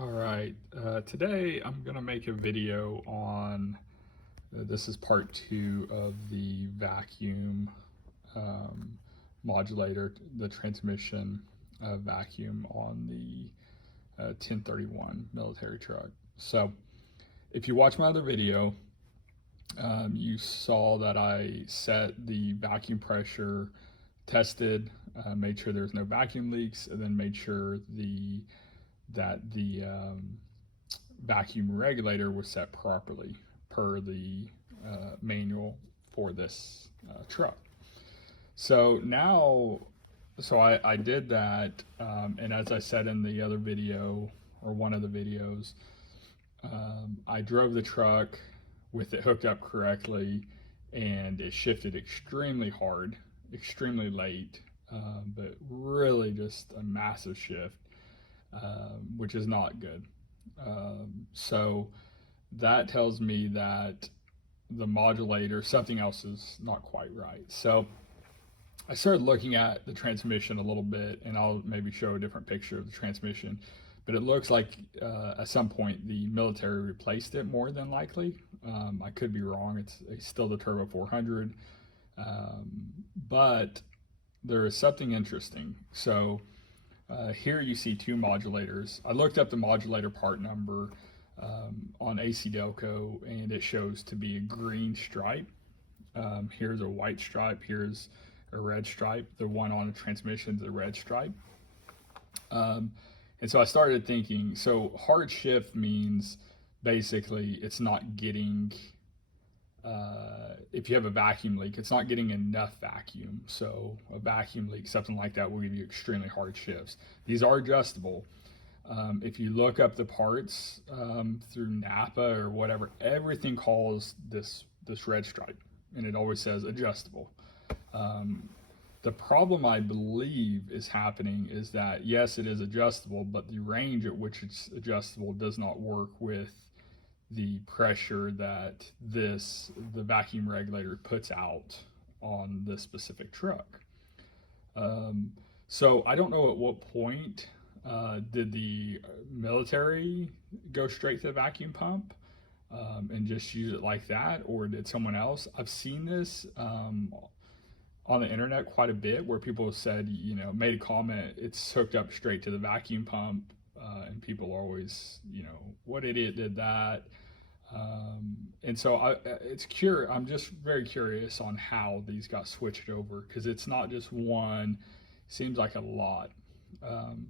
All right, today I'm going to make a video on, this is part 2 of the vacuum um, modulator, the transmission vacuum on the 1031 military truck. So if you watch my other video, you saw that I set the vacuum pressure, tested, made sure there's no vacuum leaks, and then made sure that the vacuum regulator was set properly per the manual for this truck. So now, I did that, and as I said in the other video, or one of the videos, I drove the truck with it hooked up correctly, and it shifted extremely hard, extremely late, but really just a massive shift, which is not good. So that tells me that the modulator, something else is not quite right. So I started looking at the transmission a little bit, and I'll maybe show a different picture of the transmission. But it looks like at some point the military replaced it, more than likely. I could be wrong. It's still the Turbo 400, but there is something interesting. So here you see two modulators. I looked up the modulator part number on AC Delco, and it shows to be a green stripe. Here's a white stripe. Here's a red stripe. The one on the transmission is a red stripe. And so I started thinking, so hard shift means basically it's not getting, if you have a vacuum leak, it's not getting enough vacuum. So a vacuum leak, something like that, will give you extremely hard shifts. These are adjustable. If you look up the parts through Napa or whatever, everything calls this red stripe, and it always says adjustable. The problem I believe is happening is that, yes, it is adjustable, but the range at which it's adjustable does not work with the pressure that the vacuum regulator puts out on this specific truck. So I don't know at what point did the military go straight to the vacuum pump and just use it like that, or did someone else? I've seen this on the internet quite a bit, where people said, made a comment, it's hooked up straight to the vacuum pump, and people are always, what idiot did that? And so I'm just very curious on how these got switched over, because it's not just one, seems like a lot.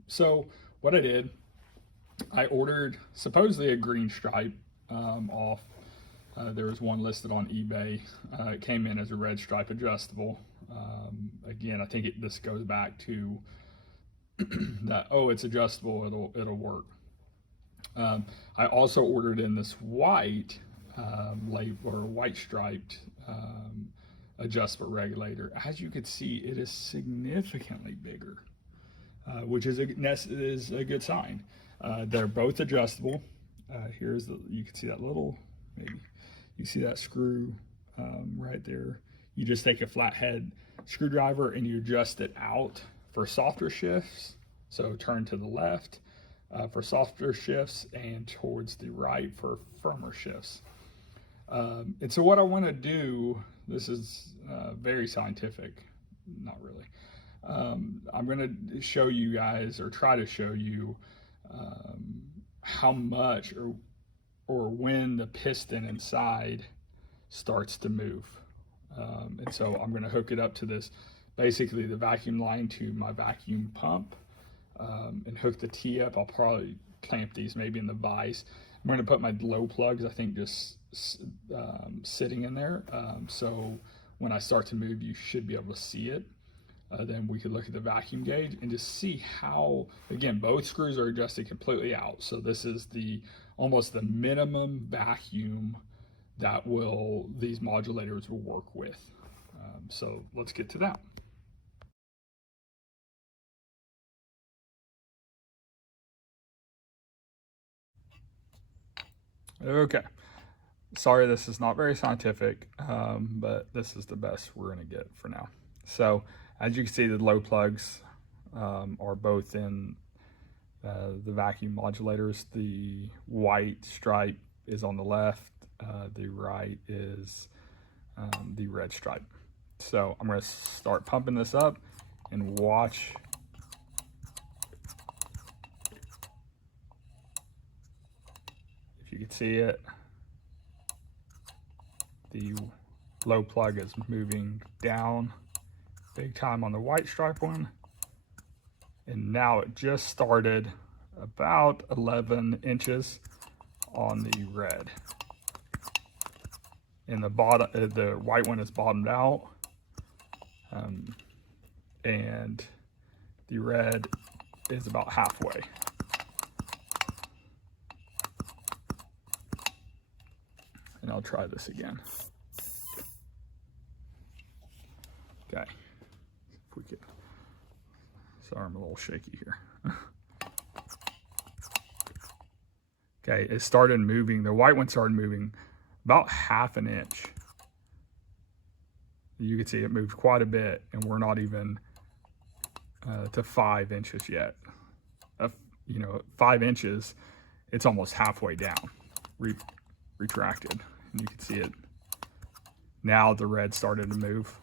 So what I did, I ordered supposedly a green stripe off. There was one listed on eBay. It came in as a red stripe adjustable. Again, I think this goes back to that, it's adjustable, it'll work. I also ordered in this white white striped adjustable regulator. As you can see, it is significantly bigger, which is a good sign. They're both adjustable. You can see that little, maybe you see that screw right there. You just take a flathead screwdriver and you adjust it out for softer shifts. So turn to the left for softer shifts, and towards the right for firmer shifts. And so what I want to do, this is very scientific, not really. I'm going to show you guys, or try to show you, how much or when the piston inside starts to move. And so I'm going to hook it up to this, basically the vacuum line, to my vacuum pump, and hook the T up. I'll probably clamp these maybe in the vise. I'm going to put my glow plugs, I think, just sitting in there. So when I start to move, you should be able to see it. Then we could look at the vacuum gauge and just see how, again, both screws are adjusted completely out. So this is almost the minimum vacuum that these modulators will work with. So let's get to that. Okay, sorry, this is not very scientific, but this is the best we're gonna get for now. So as you can see, the low plugs are both in the vacuum modulators. The white stripe is on the left, the right is the red stripe. So I'm going to start pumping this up and watch. If you can see it, the low plug is moving down big time on the white stripe one. And now it just started about 11 inches on the red. And the white one is bottomed out. And the red is about halfway. And I'll try this again. Okay, if we could, sorry, I'm a little shaky here. Okay, it started moving, the white one started moving about half an inch. You can see it moved quite a bit, and we're not even to 5 inches yet. 5 inches, it's almost halfway down, retracted, and you can see it. Now the red started to move.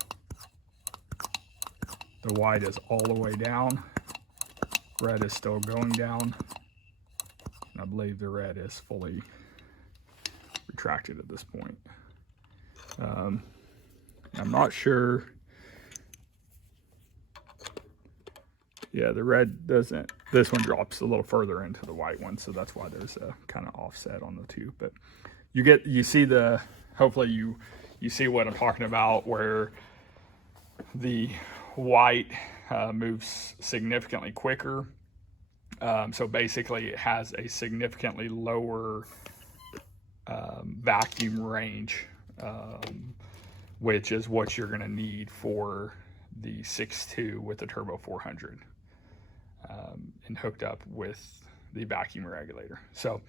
The white is all the way down. Red is still going down. And I believe the red is fully retracted at this point. I'm not sure. Yeah, the red doesn't. This one drops a little further into the white one, so that's why there's a kind of offset on the two. But you see the, hopefully you see what I'm talking about, where the white moves significantly quicker. So basically it has a significantly lower vacuum range, which is what you're going to need for the 6.2 with the Turbo 400 and hooked up with the vacuum regulator. So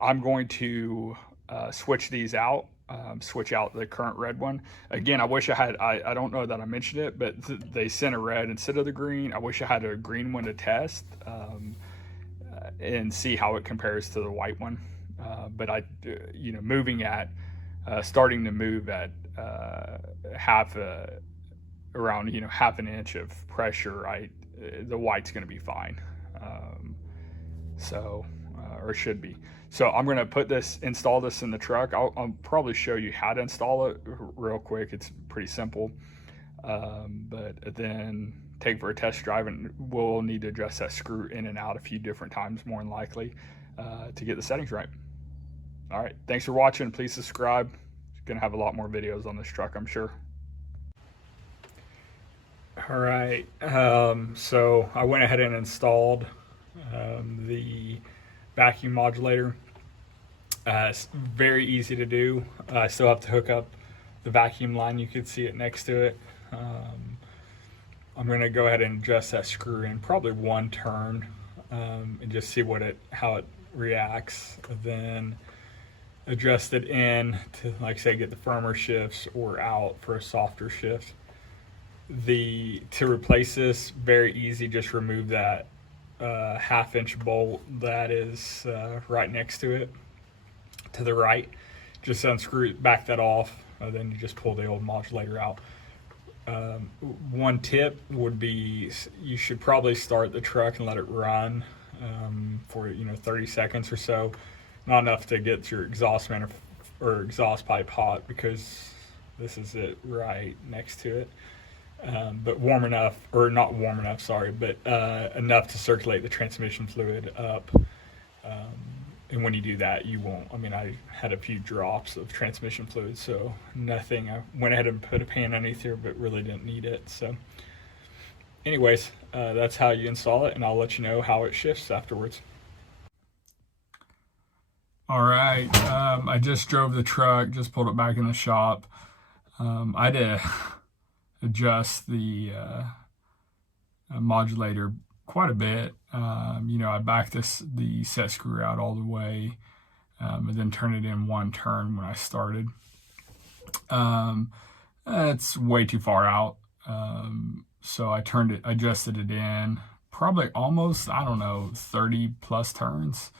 I'm going to switch these out. Switch out the current red one. Again, I wish I had, I don't know that I mentioned it, but they sent a red instead of the green. I wish I had a green one to test and see how it compares to the white one. But starting to move at around half an inch of pressure, the white's going to be fine. Or should be. So I'm going to install this in the truck. I'll probably show you how to install it real quick. It's pretty simple. But then take for a test drive, and we'll need to adjust that screw in and out a few different times, more than likely, to get the settings right. All right, thanks for watching. Please subscribe. Going to have a lot more videos on this truck, I'm sure. All right, so I went ahead and installed the vacuum modulator. It's very easy to do. I still have to hook up the vacuum line. You can see it next to it. I'm going to go ahead and adjust that screw in probably one turn and just see how it reacts. Then adjust it in to, like say, get the firmer shifts, or out for a softer shift. To replace this, very easy. Just remove that half-inch bolt that is right next to it, to the right. Just unscrew it, back that off, then you just pull the old modulator out. One tip would be, you should probably start the truck and let it run for 30 seconds or so. Not enough to get your exhaust man or exhaust pipe hot, because this is it right next to it. But warm enough, or not warm enough, sorry, but enough to circulate the transmission fluid up. And when you do that, you won't, I had a few drops of transmission fluid, so nothing. I went ahead and put a pan underneath here, but really didn't need it. So anyways, that's how you install it, and I'll let you know how it shifts afterwards. All right, I just drove the truck, just pulled it back in the shop. I had to adjust the modulator quite a bit. I backed the set screw out all the way, and then turned it in one turn when I started. It's way too far out, so I adjusted it in, probably almost, I don't know, 30 plus turns.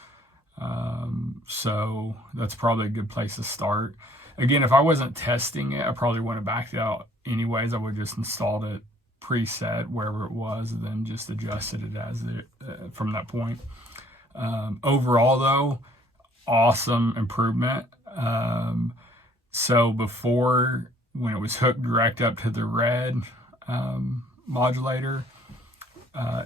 So that's probably a good place to start. Again, if I wasn't testing it, I probably wouldn't have backed it out anyways. I would have just installed it preset wherever it was and then just adjusted it as it from that point. Overall though, awesome improvement. So before, when it was hooked direct up to the red modulator,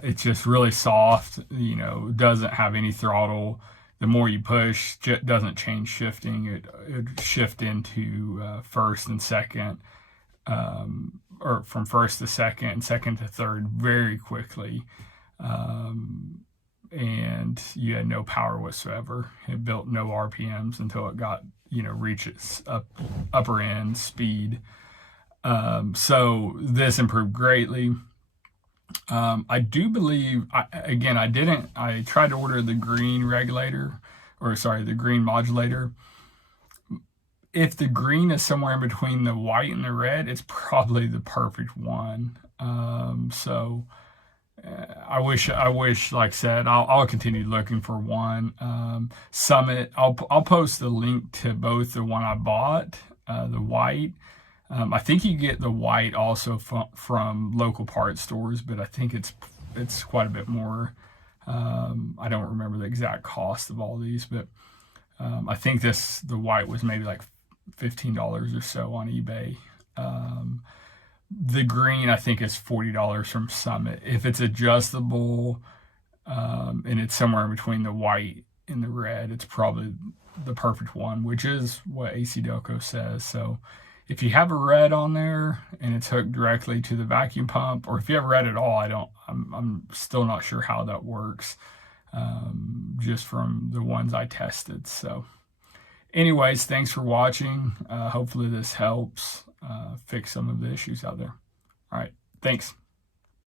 it's just really soft, you know, doesn't have any throttle. The more you push, it doesn't change shifting. It shift into first and second, or from first to second and second to third very quickly. And you had no power whatsoever. It built no RPMs until it got, you know, reach its upper end speed. So this improved greatly. I do believe, I tried to order the green regulator, or sorry, the green modulator. If the green is somewhere in between the white and the red, it's probably the perfect one. I wish, like I said, I'll continue looking for one. Summit, I'll post the link to both the one I bought, the white. I think you get the white also from local parts stores, but I think it's quite a bit more. I don't remember the exact cost of all these, but I think the white was maybe like $15 or so on eBay. The green I think is $40 from Summit. If it's adjustable and it's somewhere in between the white and the red, it's probably the perfect one, which is what AC Delco says. So if you have a red on there and it's hooked directly to the vacuum pump, or if you have a red at all, I'm still not sure how that works, just from the ones I tested. So anyways, thanks for watching. Hopefully this helps fix some of the issues out there. All right, thanks.